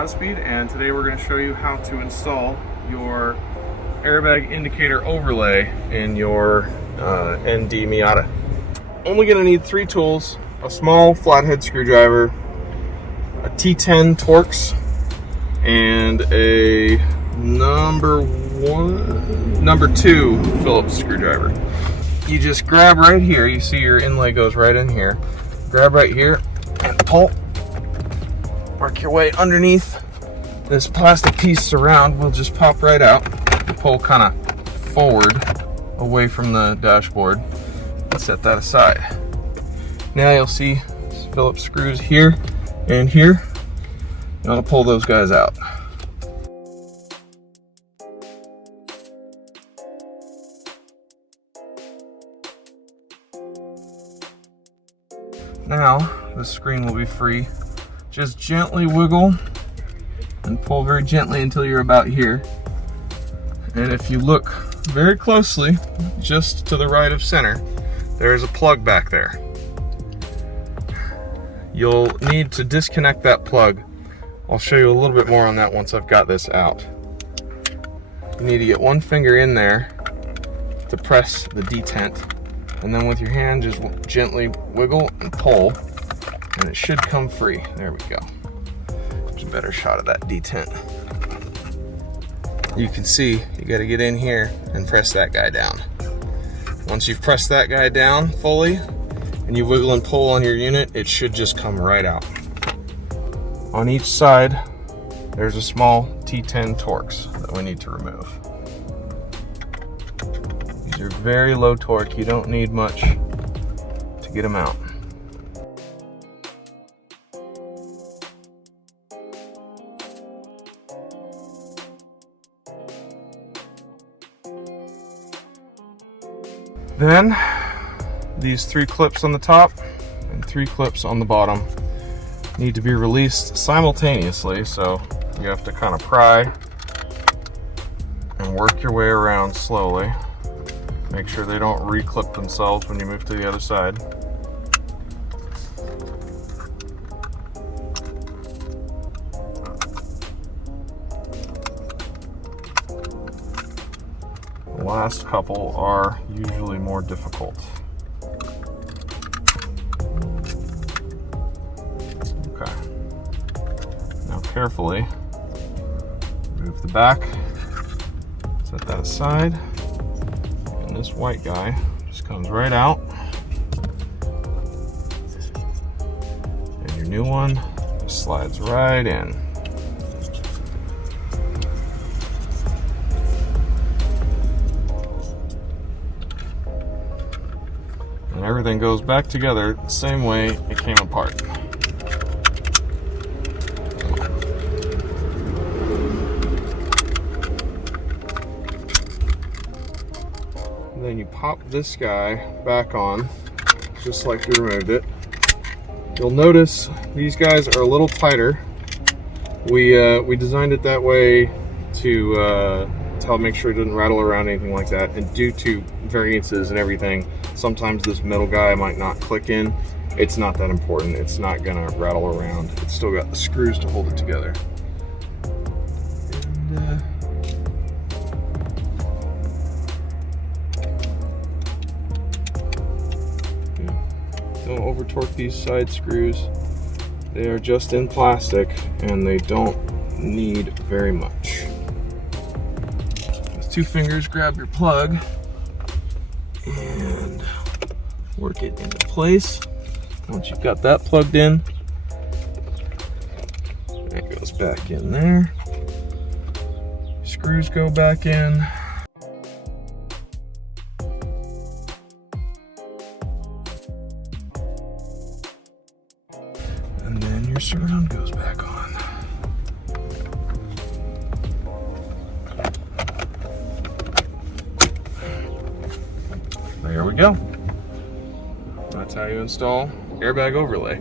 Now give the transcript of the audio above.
Godspeed, and today we're going to show you how to install your airbag indicator overlay in your ND Miata. Only going to need 3 tools: a small flathead screwdriver, a T10 Torx, and a number 2 Phillips screwdriver. You just grab right here. You see your inlay goes right in here. Grab right here and pull. Work your way underneath this plastic piece around. Will just pop right out. You pull kind of forward away from the dashboard and set that aside. Now you'll see Phillips screws here and here. You want to pull those guys out. Now the screen will be free. Just gently wiggle and pull very gently until you're about here. And if you look very closely, just to the right of center, there's a plug back there. You'll need to disconnect that plug. I'll show you a little bit more on that once I've got this out. You need to get one finger in there to press the detent, and then with your hand just gently wiggle and pull, and it should come free. There we go. There's a better shot of that detent. You can see you got to get in here and press that guy down. Once you've pressed that guy down fully and you wiggle and pull on your unit, it should just come right out. On each side there's a small T10 Torx that we need to remove. These are very low torque. You don't need much to get them out. Then these 3 clips on the top and 3 clips on the bottom need to be released simultaneously, so you have to kind of pry and work your way around slowly. Make sure they don't re-clip themselves when you move to the other side. The last couple are usually more difficult. Okay. Now carefully remove the back, set that aside, and this white guy just comes right out. And your new one just slides right in. And everything goes back together the same way it came apart. And then you pop this guy back on, just like you removed it. You'll notice these guys are a little tighter. We designed it that way to help make sure it doesn't rattle around, anything like that. And due to variances and everything, sometimes this middle guy might not click in. It's not that important. It's not gonna rattle around. It's still got the screws to hold it together. And, don't over torque these side screws. They are just in plastic and they don't need very much. With 2 fingers, grab your plug and work it into place. Once you've got that plugged in, that goes back in there. Screws go back in. And then your surround goes back on. There we go. That's how you install airbag overlay.